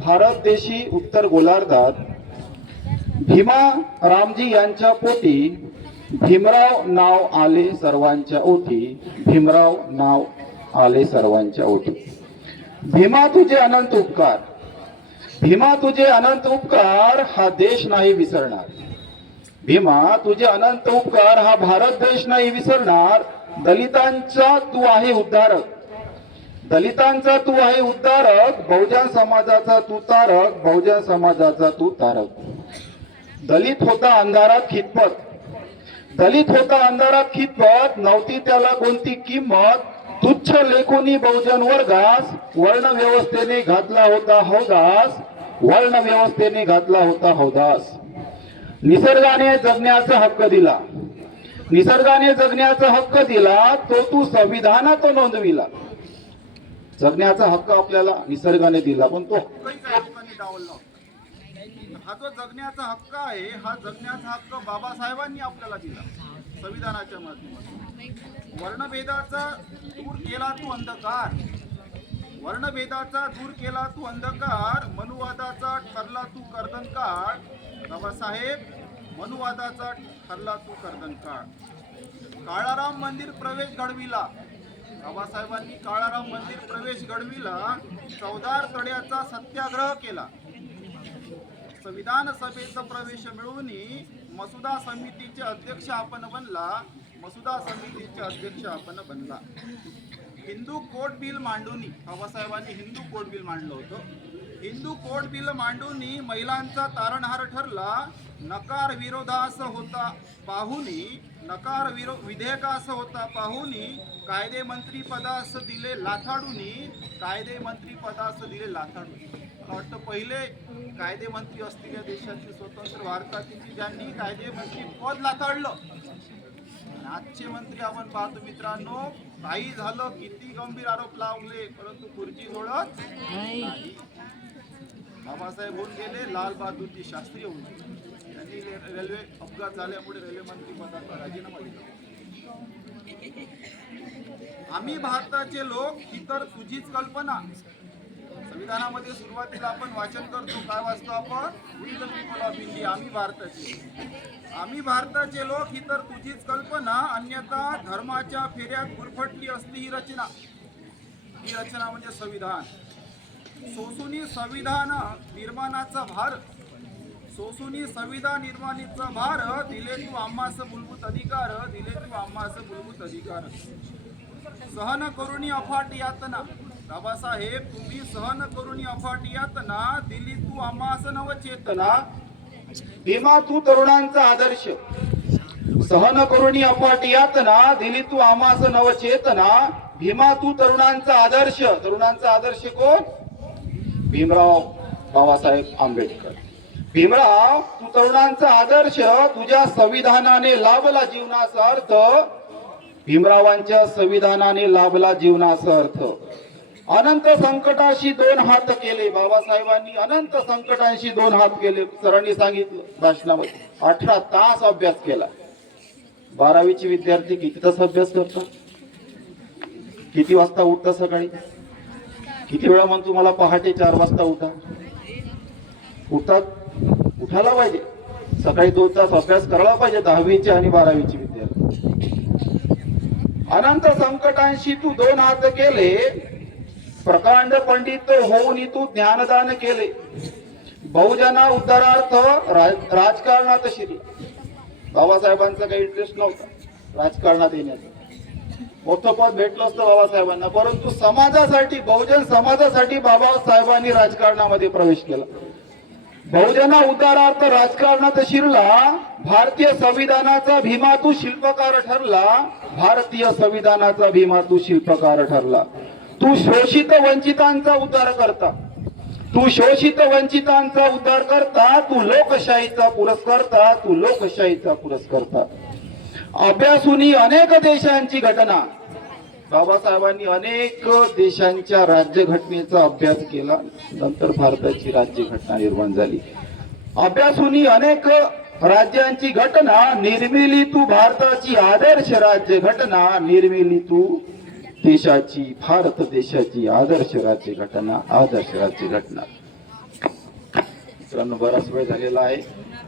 भारत देशी उत्तर गोलार्धात भीमा रामजी यांच्या पोटी भीमराव नाव आले सर्वांच्या ओठी, भीमराव नाव आले सर्वांच्या ओठी। भीमा तुझे अनंत उपकार, भीमा तुझे अनंत उपकार हा देश नाही विसरणार। भीमा तुझे अनंत उपकार हा भारत देश नाही विसरणार। दलितांचा तू आहे उद्धारक, दलितांचा तू आहे उद्धारक, बहुजन समाजाचा तू तारक, बहुजन समाजाचा तू तारक। दलित होता अंधारात खितपत, दलित होता अंधारात खितपत, नव्हती त्याला कोणती किंमत। तुच्छ लेखोनी बहुजन वर्गास वर्ण व्यवस्थेने घातला होता हौदास, वर्ण व्यवस्थेने घातला होता हौदास। निसर्गाने जगण्याचा हक्क दिला, निसर्गाने जगण्याचा हक्क दिला, तो तू संविधानात नोंदविला। जगण्याचा हक्क आपल्याला निसर्गाने दिला, पण तो हक्काने डावलला। हा जो जगण्याचा हक्क आहे, हा जगण्याचा हक्क बाबासाहेबांनी आपल्याला दिला संविधानाच्या माध्यमातून। वर्णभेदाचा दूर केला तू अंधकार, वर्णभेदाचा दूर केला तू अंधकार, मनुवादाचा ठरला तू कर्दनकाळ। बाबासाहेब मनुवादाचा ठरला तू कर्दनकाळ। काळाराम मंदिर प्रवेश घडविला, बाबासाहेबांनी काळाराम मंदिर प्रवेश घडविला। चौदार तड्याचा सत्याग्रह केला, संविधान सभेचा प्रवेश मिळवून मसुदा समितीचे अध्यक्ष आपण बनला, मसुदा समितीचे अध्यक्ष आपण बनला। हिंदू कोड बिल मांडून, बाबासाहेबांनी हिंदू कोड बिल मांडलं होतं। हिंदू कोड बिल मांडून महिलांचा तारणहार ठरला। नकार विरोधास होता पाहुनी, नकार विधेयकास होता पाहुनी, कायदे मंत्री पदास दिले लाथाडूनी, कायदे मंत्री पदास दिले लाथाडूनी। मला वाटतं पहिले कायदे मंत्री असतील या देशाचे स्वतंत्र भारतातील ज्यांनी कायदे मंत्री पद लाथाडलं। आजचे मंत्री आपण पाहतो मित्रांनो, काही झालं किती गंभीर आरोप लावले परंतु खुर्ची जोडत नाही। बाबासाहेब होऊन गेले, लाल बहादूरजी शास्त्री होऊन गेले, त्यांनी रेल्वे अपघात झाल्यामुळे रेल्वे मंत्री पदाचा राजीनामा दिला। आम्ही भारताचे लोक ही तर तुझीच कल्पना। संविधानामध्ये सुरुवातीला आपण वाचन करतो, काय वाचतो आपण? We the people of India, आम्ही भारताचे, आम्ही भारताचे लोक ही तर तुझीच कल्पना, अन्यथा धर्माच्या फेऱ्यात गुरफटली असती ही रचना। ही रचना म्हणजे संविधान। सोसुनी संविधान निर्माणाचा भार, सोसुनी संविधान निर्माणीचा भार, दिले तू आम्हास मूलभूत अधिकार, दिले तू आम्हास मूलभूत अधिकार। सहन करुणी अफाट यातना, बाबासाहेब तुम्ही सहन करुणी अफाट यातना, दिली तू आम्हास नवचेतना। भीमा तू तरुणांचा आदर्श, सहन करुणी अफाट यातना, दिली तू आम्हास नवचेतना। भीमा तू तरुणांचा आदर्श, तरुणांचा आदर्श कोण? भीमराव बाबासाहेब आंबेडकर। भीमराव तू तरुणांचा आदर्श, तुझ्या संविधानाने लाभला जीवनाचा अर्थ, भीमरावांच्या संविधानाने लाभला जीवनाचा अर्थ। अनंत संकटाशी दोन हात केले, बाबासाहेबांनी अनंत संकटांशी दोन हात केले। सरांनी सांगितलं भाषणामध्ये 18 तास अभ्यास केला। 12वीचे विद्यार्थी किती तास अभ्यास करतात? किती वाजता उठतात सकाळी? किती वेळा मग तुम्हाला पहाटे 4 वाजता उठा? उठतात, उठायला पाहिजे। सकाळी 2 तास अभ्यास करायला पाहिजे 10वीचे आणि 12वीचे विद्यार्थी। अनंत संकटांशी तू दोन हात केले, प्रकांड पंडित होऊन तू ज्ञानदान केले। बहुजना उद्धारार्थ राजकारणात शिरला। बाबासाहेबांचा काही इंटरेस्ट नव्हता राजकारणात येण्याचा, मोठं पद भेटलं असतं बाबासाहेबांना, परंतु समाजासाठी, बहुजन समाजासाठी बाबासाहेबांनी राजकारणामध्ये प्रवेश केला। बहुजना उद्धारार्थ राजकारणात शिरला। भारतीय संविधानाचा भीमा तू शिल्पकार ठरला, भारतीय संविधानाचा भीमा तू शिल्पकार ठरला। तू शोषित वंचितांचा उद्धार करता, तू शोषित वंचितांचा उद्धार करता, तू लोकशाहीचा पुरस्कर्ता, तू लोकशाहीचा पुरस्कर्ता। अभ्यासूनी अनेक देशांची घटना, बाबासाहेबांनी अनेक देशांच्या राज्यघटनेचा अभ्यास केला, नंतर भारताची राज्यघटना निर्माण झाली। अभ्यासूनी अनेक राज्यांची घटना, निर्मिली तू भारताची आदर्श राज्यघटना, निर्मिली तू देशाची, भारत देशाची आदर्श राज्यघटना, आदर्श राज्यघटना। मित्रांनो बराच वेळ झालेला आहे.